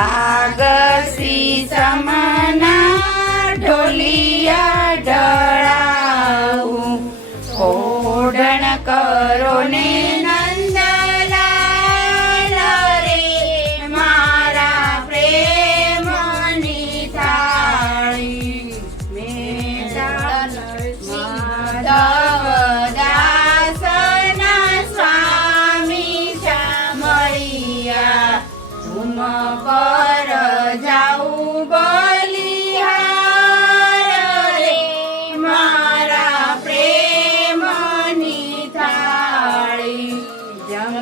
સાગસી સમના ઢોલિયા ઢળાવું ઓઢણ કરો ને નંદલાલ રે મારા પ્રેમની થાળી માધવદાસના સ્વામી શામળિયા ધૂમ પર જાઉં બલિહાર રે મારા પ્રેમની થાળી જમ